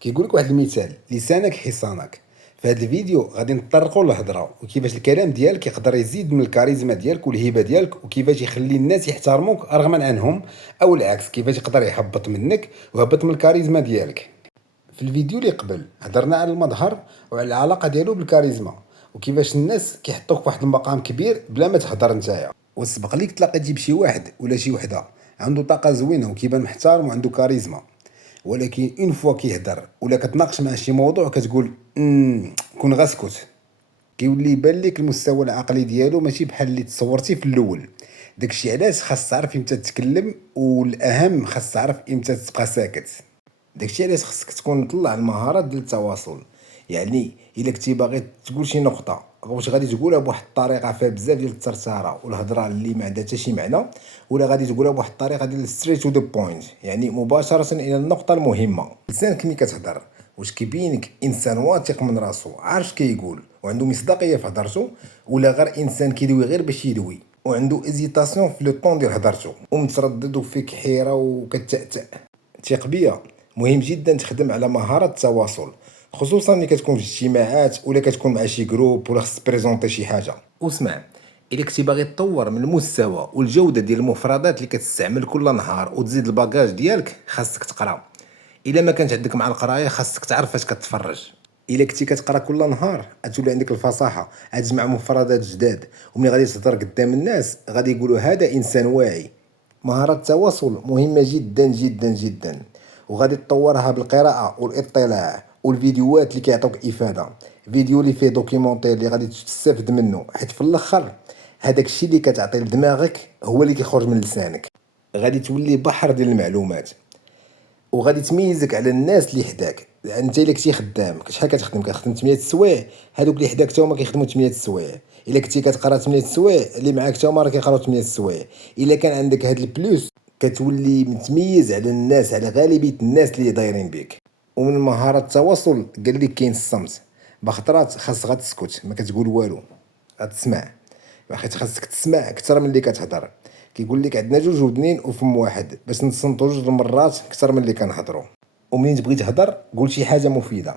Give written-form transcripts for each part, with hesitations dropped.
كيقول لك واحد المثال: لسانك حصانك. في هذا الفيديو غادي نطرقوا للهضره وكيفاش الكلام ديالك يقدر يزيد من الكاريزما ديالك والهبه ديالك، وكيفاش يخلي الناس يحترموك رغما عنهم، او العكس كيفاش يقدر يهبط منك ويهبط من الكاريزما ديالك. في الفيديو اللي قبل هضرنا على المظهر وعلى العلاقه ديالو بالكاريزما، وكيفاش الناس كيحطوك فواحد المقام كبير بلا ما تهضر نتايا. وسبق ليك تلاقيتي بشي واحد ولا شي وحده عنده طاقه زوينه وكيبان محترم وعنده كاريزما، ولكن اون فوا كيهضر ولا كتناقش مع شي موضوع كتقول كون غاسكت، كيولي يبان لك المستوى العقلي ديالو ماشي بحال اللي تصورتي في الاول. داكشي علاش خاص تعرف امتى تتكلم، والاهم خاص تعرف امتى تبقى ساكت. داكشي علاش خصك تكون مطلع المهارات ديال التواصل. يعني الا كنتي باغي تقول شي نقطه واش غادي تقولها بواحد الطريقه فيها بزاف ديال الترتاره والهضره اللي ما عندها حتى شي معنى، ولا غادي تقولها بواحد الطريقه ديال ستريت تو ذا بوينت، يعني مباشره الى النقطه المهمه. لسانك ملي كتهضر واش كيبينك انسان واثق من راسو عارف كيقول وعنده مصداقيه في هضرته، ولا غير انسان كيدوي غير باش يدوي وعنده ازيتاسيون في لو طون ديال هضرته ومتردد وفيك حيره وكتأتأ. ثق بيا، مهم جدا تخدم على مهارة التواصل، خصوصا ملي كتكون في اجتماعات ولا كتكون مع شي جروب ولا خص تبريزونطي شي حاجه. واسمع، الا كنتي باغي تطور من المستوى والجوده ديال المفردات اللي كتستعمل كل نهار وتزيد الباكاج ديالك، خاصك تقرا. الا ما كانش عندك مع القرايه خاصك تعرف فاش كتفرج. الا كنتي كتقرا كل نهار غتولي عندك الفصاحه، غتجمع مفردات جداد، وملي غادي تهضر قدام الناس غادي يقولوا هذا انسان واعي. مهارة التواصل مهمة جدا جدا جدا، وغادي تطورها بالقراءة والاطلاع والفيديوهات اللي كيعطوك افادة. فيديو اللي فيه دوكيومونتير اللي غادي تستافد منه، حيت في الاخر هذاك الشيء اللي كتعطي لدماغك هو اللي كيخرج من لسانك. غادي تولي بحر ديال المعلومات، وغادي تميزك على الناس اللي حداك. انت الا كنتي خدام شحال كتخدم 8 السوايع، هذوك اللي حداك حتى هما كيخدموا 8 السوايع. الا كنتي كتقرا 8 السوايع اللي معاك حتى هما راه كيقراو 8 السوايع. الا كان عندك هاد البلوس كتولي متميز على الناس، على غالبيه الناس اللي دايرين بك. ومن مهارات التواصل قال لك كاين الصمت. بخطرات خاص غتسكت، ما كتقول والو، غتسمع. حيت خاصك تسمع اكثر من اللي كتهضر. كيقول لك عندنا جوج ودنين وفم واحد باش نصنتو جوج المرات اكثر من اللي كنهضروا. ومنين تبغي تهضر قول شي حاجه مفيده.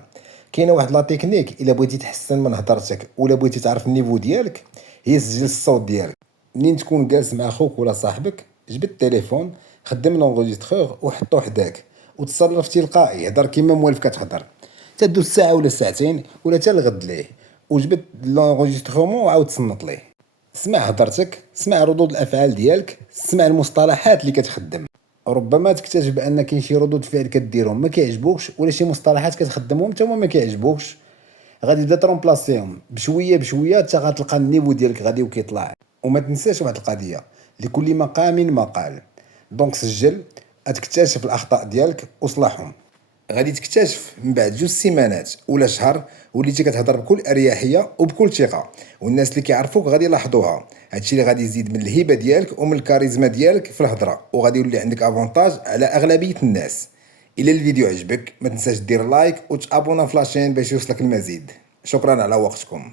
كاينه واحد لا تكنيك الا بغيتي تحسن من هضرتك ولا بغيتي تعرف النيفو ديالك، هي سجل الصوت ديالك. منين تكون جالس مع خوك ولا صاحبك جبد التليفون، خدم لونغيستخور وحطو حداك، وتصرف تلقائي، هضر كيما موالف كتهضر. تدوز ساعه ولا ساعتين ولا حتى الغد ليه، وجبد لونغيستخومون وعاود تصنت ليه. سمع هضرتك، سمع ردود الافعال ديالك، سمع المصطلحات اللي كتخدم. ربما تكتشف بان كاين شي ردود فعل كديرهم ما كيعجبوكش، ولا شي مصطلحات كتخدمهم حتى هما ما كيعجبوكش. غادي تبدا ترومبلاسيهم بشويه بشويه حتى غتلقى النيفو ديالك غادي وكيطلع. وما تنساش واحد القضيه: لكل مقام مقال. دونك سجل، غتكتشف الاخطاء ديالك وصلحهم. غادي تكتشف من بعد 2 سيمانات ولا شهر وليتي كتهضر بكل اريحيه وبكل ثقه، والناس اللي كيعرفوك غادي يلاحظوها. هادشي اللي غادي يزيد من الهبه ديالك ومن الكاريزما ديالك في الهضره، وغادي يولي عندك افونتاج على اغلبيه الناس. الى الفيديو عجبك ما تنساش دير لايك وتابونا في لاشين باش يوصلك المزيد. شكرا على وقتكم.